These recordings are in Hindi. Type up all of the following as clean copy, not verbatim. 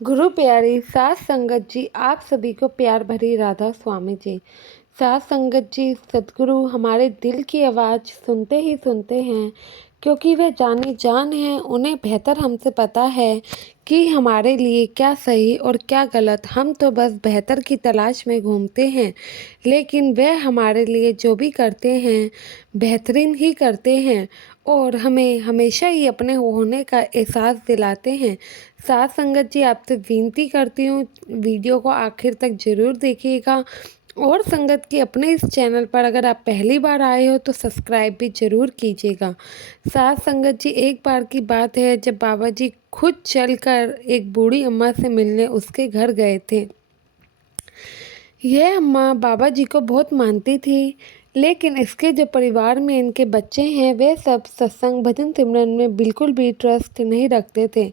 गुरु प्यारी सात संगत जी, आप सभी को प्यार भरी राधा स्वामी जी। सात संगत जी, सद्गुरु हमारे दिल की आवाज़ सुनते ही सुनते हैं, क्योंकि वे जाने जान हैं। उन्हें बेहतर हमसे पता है कि हमारे लिए क्या सही और क्या गलत। हम तो बस बेहतर की तलाश में घूमते हैं, लेकिन वे हमारे लिए जो भी करते हैं बेहतरीन ही करते हैं और हमें हमेशा ही अपने होने का एहसास दिलाते हैं। साथ संगत जी, आपसे विनती करती हूँ, वीडियो को आखिर तक ज़रूर देखिएगा। और संगत की अपने इस चैनल पर अगर आप पहली बार आए हो तो सब्सक्राइब भी ज़रूर कीजिएगा। साथ संगत जी, एक बार की बात है जब बाबा जी खुद चलकर एक बूढ़ी अम्मा से मिलने उसके घर गए थे। यह अम्मा बाबा जी को बहुत मानती थी, लेकिन इसके जो परिवार में इनके बच्चे हैं वे सब सत्संग भजन सिमरन में बिल्कुल भी ट्रस्ट नहीं रखते थे।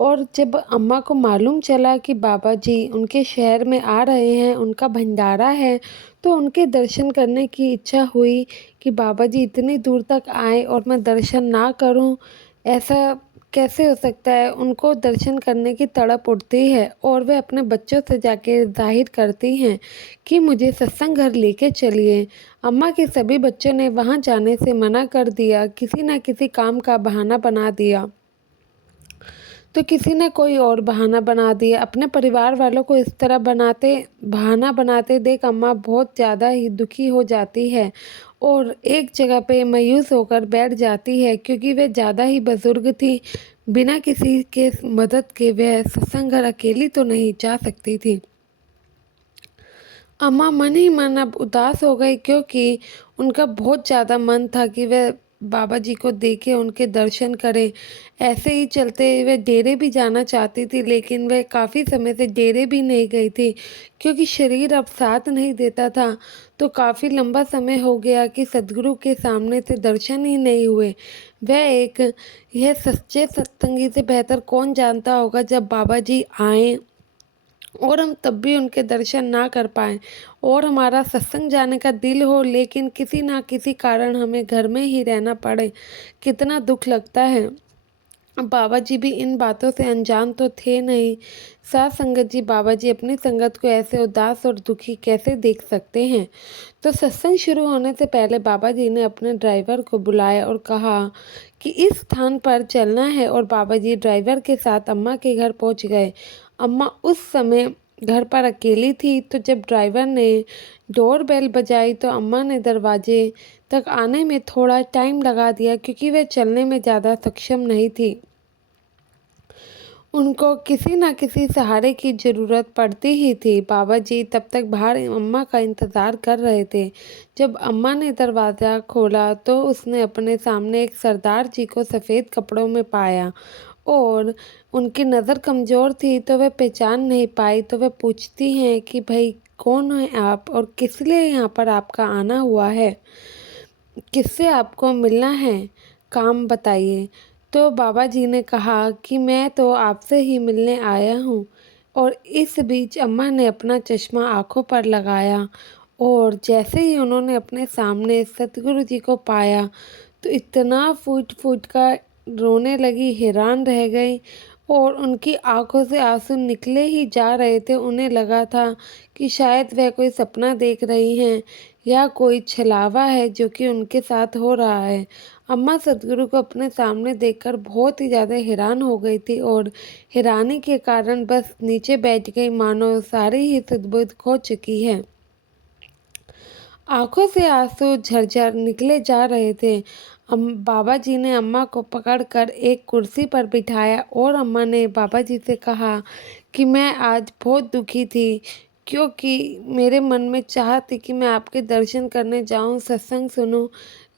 और जब अम्मा को मालूम चला कि बाबा जी उनके शहर में आ रहे हैं, उनका भंडारा है, तो उनके दर्शन करने की इच्छा हुई कि बाबा जी इतनी दूर तक आए और मैं दर्शन ना करूं, ऐसा कैसे हो सकता है। उनको दर्शन करने की तड़प उठती है और वे अपने बच्चों से जाके जाहिर करती हैं कि मुझे सत्संग घर लेके चलिए। अम्मा के सभी बच्चों ने वहां जाने से मना कर दिया, किसी न किसी काम का बहाना बना दिया, तो किसी ने कोई और बहाना बना दिया। अपने परिवार वालों को इस तरह बहाना बनाते देख अम्मा बहुत ज़्यादा ही दुखी हो जाती है और एक जगह पे मायूस होकर बैठ जाती है, क्योंकि वे ज़्यादा ही बुजुर्ग थी। बिना किसी के मदद के वह सत्संग घर अकेली तो नहीं जा सकती थी। अम्मा मन ही मन अब उदास हो गई, क्योंकि उनका बहुत ज़्यादा मन था कि वे बाबा जी को देखे, उनके दर्शन करें। ऐसे ही चलते वे डेरे भी जाना चाहती थी, लेकिन वे काफ़ी समय से डेरे भी नहीं गई थी, क्योंकि शरीर अब साथ नहीं देता था। तो काफ़ी लंबा समय हो गया कि सद्गुरु के सामने से दर्शन ही नहीं हुए। यह सच्चे सत्संगी से बेहतर कौन जानता होगा जब बाबा जी आएँ और हम तब भी उनके दर्शन ना कर पाएँ और हमारा सत्संग जाने का दिल हो, लेकिन किसी ना किसी कारण हमें घर में ही रहना पड़े, कितना दुख लगता है। बाबा जी भी इन बातों से अनजान तो थे नहीं। साथ संगत जी, बाबा जी अपनी संगत को ऐसे उदास और दुखी कैसे देख सकते हैं। तो सत्संग शुरू होने से पहले बाबा जी ने अपने ड्राइवर को बुलाया और कहा कि इस स्थान पर चलना है, और बाबा जी ड्राइवर के साथ अम्मा के घर पहुंच गए। अम्मा उस समय घर पर अकेली थी, तो जब ड्राइवर ने डोर बेल बजाई तो अम्मा ने दरवाजे तक आने में थोड़ा टाइम लगा दिया, क्योंकि वह चलने में ज़्यादा सक्षम नहीं थी। उनको किसी न किसी सहारे की ज़रूरत पड़ती ही थी। बाबा जी तब तक बाहर अम्मा का इंतज़ार कर रहे थे। जब अम्मा ने दरवाज़ा खोला तो उसने अपने सामने एक सरदार जी को सफ़ेद कपड़ों में पाया, और उनकी नज़र कमज़ोर थी तो वह पहचान नहीं पाई। तो वह पूछती हैं कि भाई कौन है आप और किस लिए यहाँ पर आपका आना हुआ है, किससे आपको मिलना है, काम बताइए। तो बाबा जी ने कहा कि मैं तो आपसे ही मिलने आया हूँ। और इस बीच अम्मा ने अपना चश्मा आँखों पर लगाया, और जैसे ही उन्होंने अपने सामने सतगुरु जी को पाया तो इतना फूट फूट कर रोने लगी, हैरान रह गई, और उनकी आंखों से आंसू निकले ही जा रहे थे। उन्हें लगा था कि शायद वह कोई सपना देख रही हैं या कोई छलावा है जो कि उनके साथ हो रहा है। अम्मा सतगुरु को अपने सामने देखकर बहुत ही ज़्यादा हैरान हो गई थी, और हैरानी के कारण बस नीचे बैठ गई, मानो सारी ही सुध-बुध खो चुकी है। आंखों से आंसू झरझर निकले जा रहे थे। बाबा जी ने अम्मा को पकड़कर एक कुर्सी पर बिठाया, और अम्मा ने बाबा जी से कहा कि मैं आज बहुत दुखी थी, क्योंकि मेरे मन में चाह थी कि मैं आपके दर्शन करने जाऊं, सत्संग सुनूं,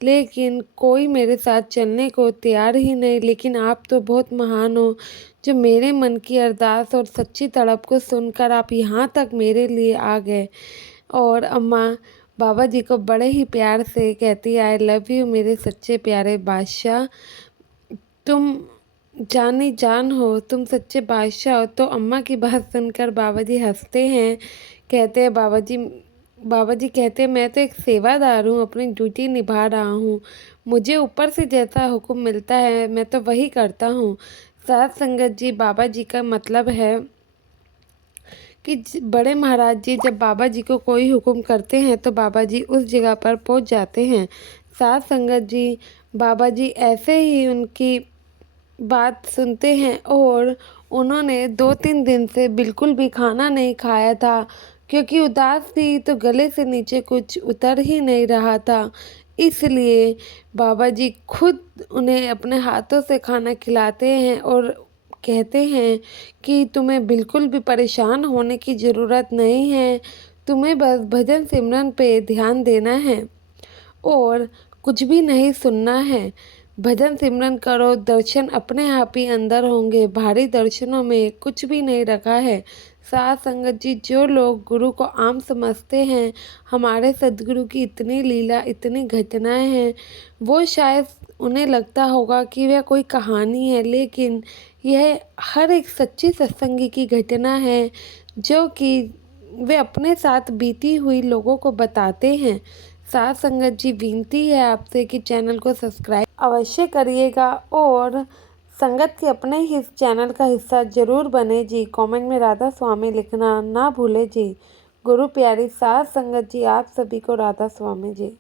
लेकिन कोई मेरे साथ चलने को तैयार ही नहीं। लेकिन आप तो बहुत महान हो, जो मेरे मन की अरदास और सच्ची तड़प को सुनकर आप यहाँ तक मेरे लिए आ गए। और अम्मा बाबा जी को बड़े ही प्यार से कहती है, आई लव यू मेरे सच्चे प्यारे बादशाह, तुम जानी जान हो, तुम सच्चे बादशाह हो। तो अम्मा की बात सुनकर बाबा जी हंसते हैं, कहते हैं बाबा जी कहते हैं मैं तो एक सेवादार हूँ, अपनी ड्यूटी निभा रहा हूँ, मुझे ऊपर से जैसा हुक्म मिलता है मैं तो वही करता हूँ। साथ संगत जी, बाबा जी का मतलब है कि बड़े महाराज जी जब बाबा जी को कोई हुक्म करते हैं तो बाबा जी उस जगह पर पहुंच जाते हैं। साध संगत जी बाबा जी ऐसे ही उनकी बात सुनते हैं और उन्होंने 2-3 दिन से बिल्कुल भी खाना नहीं खाया था, क्योंकि उदास थी तो गले से नीचे कुछ उतर ही नहीं रहा था। इसलिए बाबा जी खुद उन्हें अपने हाथों से खाना खिलाते हैं और कहते हैं कि तुम्हें बिल्कुल भी परेशान होने की ज़रूरत नहीं है, तुम्हें बस भजन सिमरन पे ध्यान देना है और कुछ भी नहीं सुनना है। भजन सिमरन करो, दर्शन अपने आप ही अंदर होंगे, भारी दर्शनों में कुछ भी नहीं रखा है। साध संगत जी, जो लोग गुरु को आम समझते हैं, हमारे सद्गुरु की इतनी लीला, इतनी घटनाएं हैं, वो शायद उन्हें लगता होगा कि वह कोई कहानी है, लेकिन यह हर एक सच्ची सत्संगी की घटना है, जो कि वे अपने साथ बीती हुई लोगों को बताते हैं। साथ संगत जी, विनती है आपसे कि चैनल को सब्सक्राइब अवश्य करिएगा और संगत के अपने ही चैनल का हिस्सा जरूर बने जी। कमेंट में राधा स्वामी लिखना ना भूले जी। गुरु प्यारी साथ संगत जी, आप सभी को राधा स्वामी जी।